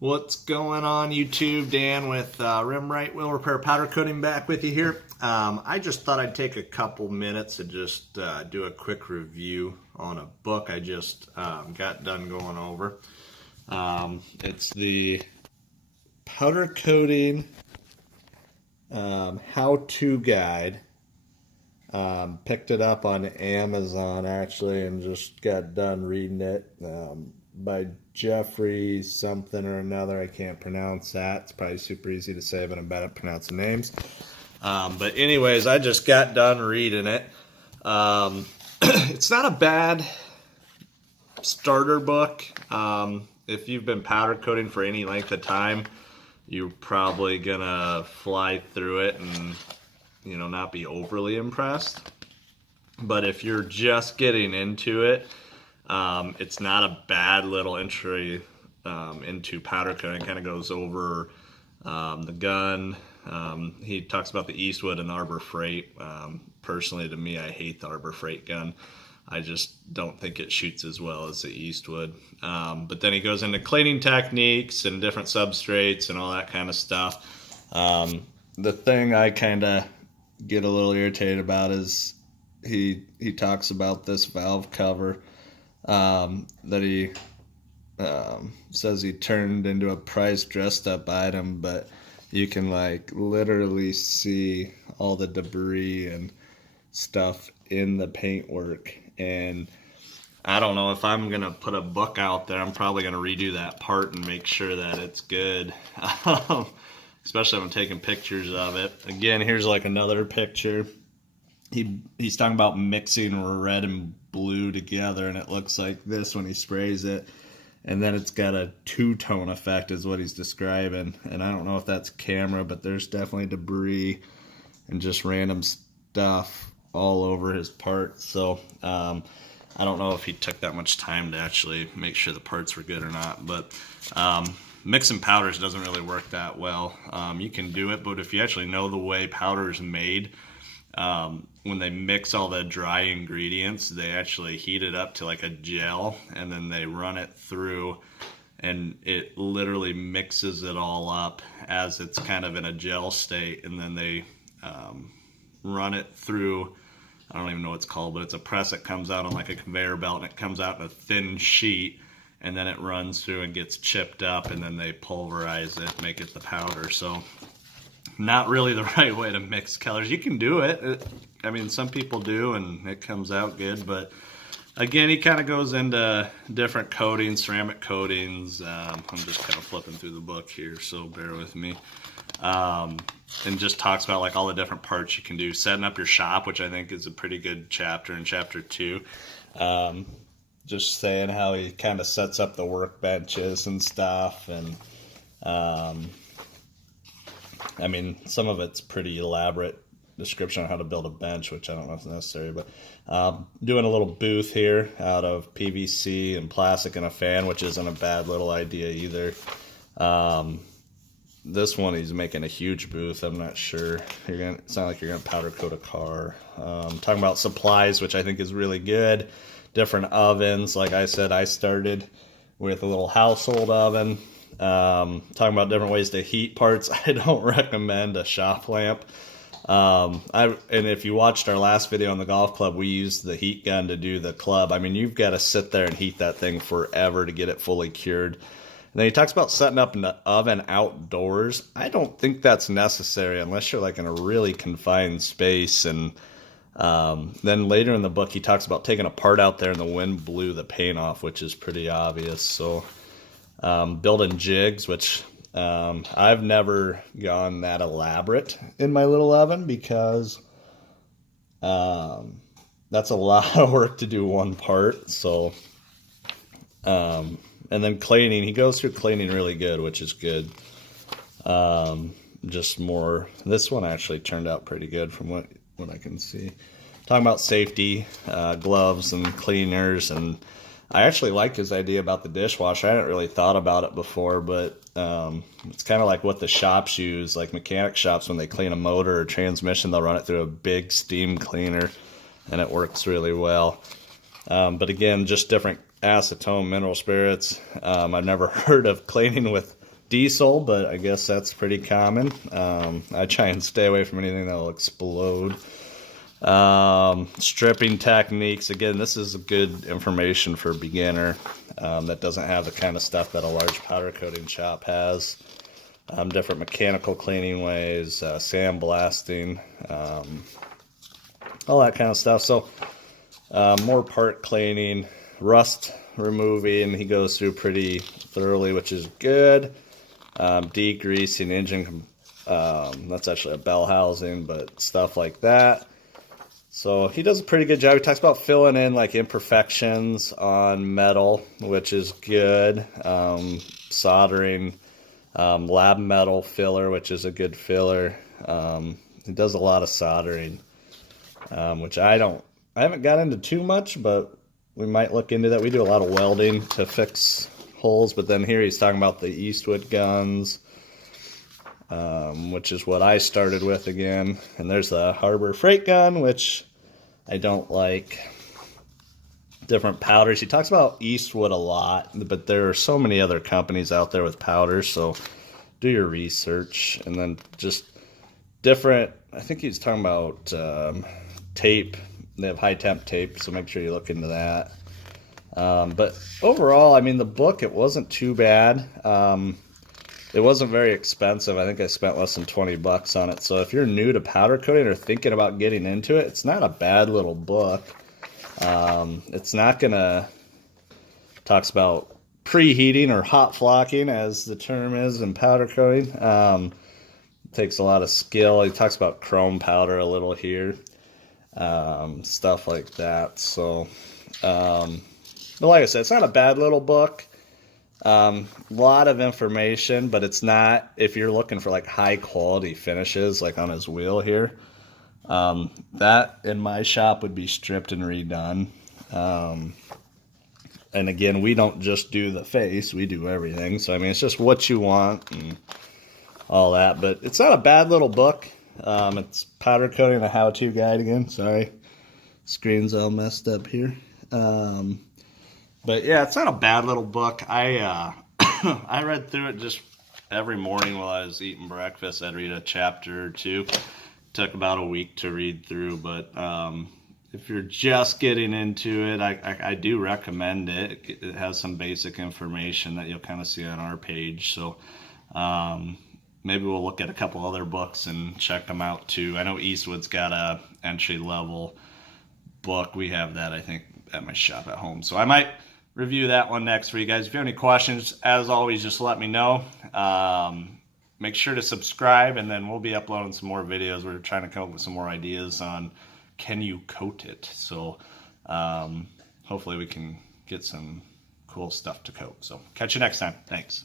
What's going on YouTube? Dan with Rim Right Wheel Repair Powder Coating back with you here. I just thought I'd take a couple minutes and just do a quick review on a book I just got done going over. It's the Powder Coating How-To Guide. Picked it up on Amazon actually and just got done reading it by Jeffery something or another. I can't pronounce that. It's probably super easy to say, but I'm bad at pronouncing names. But anyways, I just got done reading it. It's not a bad starter book. If you've been powder coating for any length of time, you're probably gonna fly through it and not be overly impressed. But if you're just getting into it, it's not a bad little entry into powder coating. Kind of goes over the gun. He talks about the Eastwood and Arbor Freight. Personally, to me, I hate the Arbor Freight gun. I just don't think it shoots as well as the Eastwood. But then he goes into cleaning techniques and different substrates and all that kind of stuff. The thing I kind of get a little irritated about is he talks about this valve cover that he says he turned into a prize dressed up item, but you can like literally see all the debris and stuff in the paintwork. And I don't know, if I'm gonna put a book out there, I'm probably gonna redo that part and make sure that it's good. Especially if I'm taking pictures of it. Again, here's like another picture. He's talking about mixing red and blue together, and it looks like this when he sprays it. And then it's got a two-tone effect is what he's describing. And I don't know if that's camera, but there's definitely debris and just random stuff all over his parts. So I don't know if he took that much time to actually make sure the parts were good or not. But mixing powders doesn't really work that well. You can do it, but if you actually know the way powder is made, when they mix all the dry ingredients, they actually heat it up to like a gel, and then they run it through, and it literally mixes it all up as it's kind of in a gel state, and then they run it through, I don't even know what it's called, but it's a press that comes out on like a conveyor belt, and it comes out in a thin sheet, and then it runs through and gets chipped up, and then they pulverize it, make it the powder. So not really the right way to mix colors. You can do it. I mean, some people do, and it comes out good. But again, he kind of goes into different coatings, ceramic coatings. I'm just kind of flipping through the book here, so bear with me. And just talks about like all the different parts you can do. Setting up your shop, which I think is a pretty good chapter in chapter 2. Just saying how he kind of sets up the workbenches and stuff, and I mean, some of it's pretty elaborate description on how to build a bench, which I don't know if it's necessary, but doing a little booth here out of PVC and plastic and a fan, which isn't a bad little idea either. This one, he's making a huge booth. I'm not sure. It's not like you're going to powder coat a car. Talking about supplies, which I think is really good. Different ovens. Like I said, I started with a little household oven. Talking about different ways to heat parts. I don't recommend a shop lamp. And if you watched our last video on the golf club, we used the heat gun to do the club. I mean, you've got to sit there and heat that thing forever to get it fully cured. And then he talks about setting up an oven outdoors. I don't think that's necessary unless you're like in a really confined space. And then later in the book, he talks about taking a part out there and the wind blew the paint off, which is pretty obvious. So building jigs, which I've never gone that elaborate in my little oven because that's a lot of work to do one part. So and then cleaning, he goes through cleaning really good, which is good. Just more, this one actually turned out pretty good from what I can see. Talking about safety, gloves and cleaners, and I actually like his idea about the dishwasher. I hadn't really thought about it before, but it's kind of like what the shops use, like mechanic shops when they clean a motor or transmission, they'll run it through a big steam cleaner, and it works really well. But again, just different acetone mineral spirits. I've never heard of cleaning with diesel, but I guess that's pretty common. I try and stay away from anything that will explode. Stripping techniques. Again, this is good information for a beginner that doesn't have the kind of stuff that a large powder coating shop has. Different mechanical cleaning ways, sandblasting, all that kind of stuff. So more part cleaning, rust removing, he goes through pretty thoroughly, which is good. Degreasing engine, that's actually a bell housing, but stuff like that. So he does a pretty good job. He talks about filling in like imperfections on metal, which is good. Soldering, lab metal filler, which is a good filler. He does a lot of soldering, which I haven't got into too much, but we might look into that. We do a lot of welding to fix holes, but then here he's talking about the Eastwood guns, which is what I started with again. And there's the Harbor Freight gun, which I don't like. Different powders. He talks about Eastwood a lot, but there are so many other companies out there with powders, so do your research. And then just different, I think he's talking about tape. They have high temp tape, so make sure you look into that. But overall, I mean, the book, it wasn't too bad. It wasn't very expensive. I think I spent less than $20 on it. So if you're new to powder coating or thinking about getting into it, it's not a bad little book. It's not gonna, talks about preheating or hot flocking, as the term is in powder coating. It takes a lot of skill. He talks about chrome powder a little here, stuff like that. So, but like I said, it's not a bad little book. A lot of information, but it's not, if you're looking for like high quality finishes, like on his wheel here, that in my shop would be stripped and redone. And again, we don't just do the face, we do everything. So I mean, it's just what you want and all that, but it's not a bad little book. It's powder coating, a how-to guide again. Sorry, screen's all messed up here. But yeah, it's not a bad little book. I I read through it just every morning while I was eating breakfast. I'd read a chapter or two. Took about a week to read through, but if you're just getting into it, I do recommend it. It has some basic information that you'll kind of see on our page. So maybe we'll look at a couple other books and check them out too. I know Eastwood's got a entry-level book. We have that, I think, at my shop at home. So I might review that one next for you guys. If you have any questions, as always, just let me know. Make sure to subscribe, and then we'll be uploading some more videos. We're trying to come up with some more ideas on can you coat it. So hopefully we can get some cool stuff to coat. So catch you next time. Thanks.